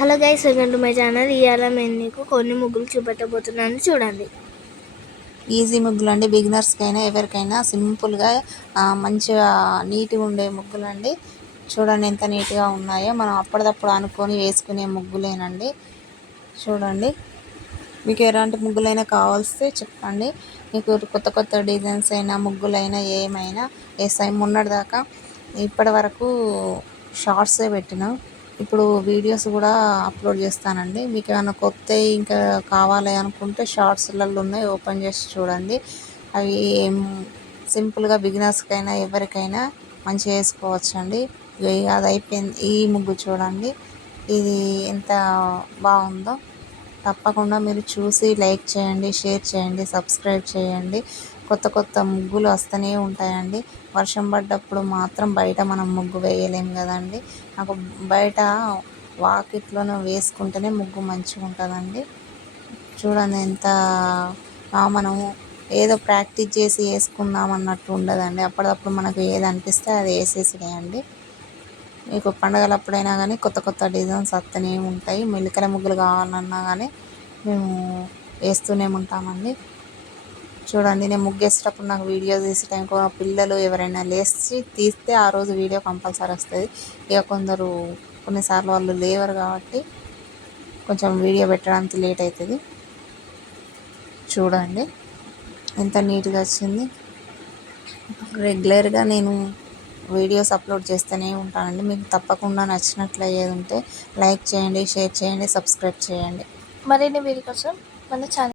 Hello guys, welcome to my channel. ఇవాళ నేను మీకు కొన్ని ముగ్గులు చూపెట్టబోతున్నాను, చూడండి. ఈజీ ముగ్గులు అండి, బిగినర్స్కైనా ఎవరికైనా సింపుల్గా మంచిగా నీట్గా ఉండే ముగ్గులు అండి. చూడండి ఎంత నీట్గా ఉన్నాయో. మనం అప్పటిదప్పుడు అనుకొని వేసుకునే ముగ్గులేనండి. చూడండి, మీకు ఎలాంటి ముగ్గులైనా కావాల్స్తే చెప్పండి. మీకు కొత్త కొత్త డిజైన్స్ అయినా ముగ్గులైనా ఏమైనా వేస్తాయి. మొన్నటిదాకా ఇప్పటి వరకు షార్ట్సే పెట్టినాం. ఇప్పుడు వీడియోస్ కూడా అప్లోడ్ చేస్తానండి. మీకు ఏమైనా కొత్త ఇంకా కావాలి అనుకుంటే షార్ట్స్లలో ఉన్నాయి, ఓపెన్ చేసి చూడండి. అవి సింపుల్గా బిగినర్స్కైనా ఎవరికైనా మంచిగా వేసుకోవచ్చు అండి. అది అయిపోయింది. ఈ ముగ్గు చూడండి, ఇది ఎంత బాగుందో. తప్పకుండా మీరు చూసి లైక్ చేయండి, షేర్ చేయండి, సబ్స్క్రైబ్ చేయండి. కొత్త కొత్త ముగ్గులు వస్తూనే ఉంటాయండి. వర్షం పడ్డప్పుడు మాత్రం బయట మనం ముగ్గు వేయలేము కదండి. నాకు బయట వాకిట్లోనే వేసుకుంటేనే ముగ్గు మంచిగా ఉంటుందండి. చూడండి ఎంత మనము ఏదో ప్రాక్టీస్ చేసి వేసుకుందాం అన్నట్టు ఉండదండి. అప్పుడప్పుడు మనకు ఏది అనిపిస్తే అది వేసేసినాయండి. మీకు పండగలప్పుడైనా కానీ కొత్త కొత్త డిజైన్స్ వస్తూనే ఉంటాయి. మెలికల ముగ్గులు కావాలన్నా కానీ మేము వేస్తూనే ఉంటామండి. చూడండి, నేను ముగ్గేసేటప్పుడు నాకు వీడియో తీసే టైంకి పిల్లలు ఎవరైనా లేచి తీస్తే ఆ రోజు వీడియో కంపల్సరీ వస్తుంది. ఇక కొన్నిసార్లు వాళ్ళు లేవరు కాబట్టి కొంచెం వీడియో పెట్టడానికి లేట్ అవుతుంది. చూడండి ఎంత నీట్గా వచ్చింది. రెగ్యులర్గా నేను వీడియోస్ అప్లోడ్ చేస్తూనే ఉంటానండి. మీకు తప్పకుండా నచ్చినట్లు అయ్యేది ఉంటే లైక్ చేయండి, షేర్ చేయండి, సబ్స్క్రైబ్ చేయండి. మరిన్ని వీడియో కోసం మన ఛానల్